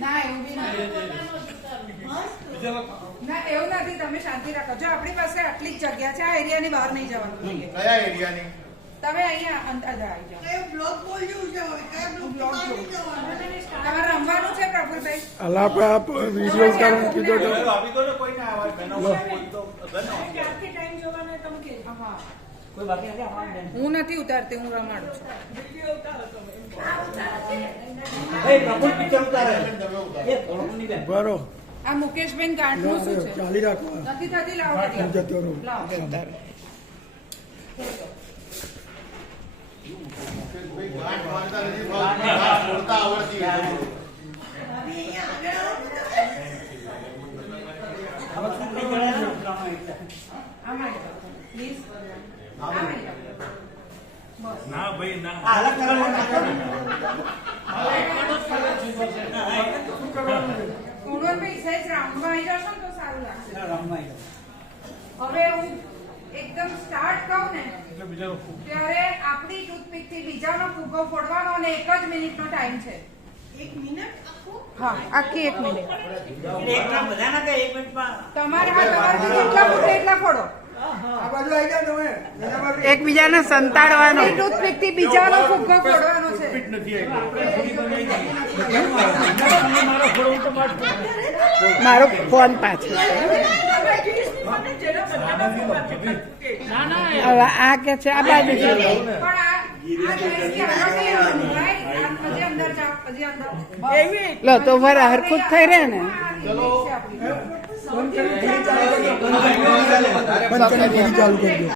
ના એવું બી નથી ના એવું નથી તમે શાંતિ રાખો. જો આપણી પાસે આટલી જ જગ્યા છે આ એરિયાની બહાર નહીં જવાનું. કયા એરિયાની તમે અહીંયા અંદર આવી જાઓ. બ્લોક બોલ્યું છે બ્લોક. તમારે રમવાનું છે પ્રફુલભાઈ અલા આપણે આ વીડિયો ઉતારવાનું કીધું તો. આપી દો ને કોઈને આવા ઘરનો કોઈ તો ઘરનો હા કોઈ બાકી નથી આવવાનું બેન હું. નથી ઉતારતી હું રમાડું છું એ પ્રફુલ પિક્ચર ઉતારે એ થોડું નહીં બેન બરો આ મુકેશબેન ગાંઠનું શું છે ચાલી રાખવા નથી થતી લાવો હું કરી જતો રહું લાવો ભાઈ ગાંઠ મારતા નથી ભાવતી, ગાંઠ ફોડતા આવડતી હોય. હવે અહીંયા આગળ આવો ને તમે. હવે છૂટી ગયા ને ઉતરાણો એટલે. આમાં આવી જાઓ પ્લીઝ આમાં આવી જાઓ ના ભાઈ ના. અલગ કરવાનું નાખો ને. ગુણવંતભાઈ સહેજ રાઉન્ડમાં આવી જશો તો સારું લાગશે. ના, રમવાય હવે હું એકદમ સ્ટાર્ટ કહું ને એટલે બીજાનો ખૂબ ત્યારે આપણી ટૂથપીકથી બીજાનો ફૂગો ફોડવાનો અને એક જ મિનિટનો ટાઈમ છે. એક મિનિટ હા આખી એક મિનિટ. ના તમારે હા તમારે જેટલા ફૂટે એટલા ફોડો. એકબીજાને સંતાડવાનો. ટૂથપીકથી બીજાનો ફુગ્ગો ફોડવાનો છે. મારો ફોન પાછો. હવે આ કે છે આ બાજુ. લો તો વરા હરખું જ થઈ રહે ને. બંધ કરીને ચાલુ કરી બંધ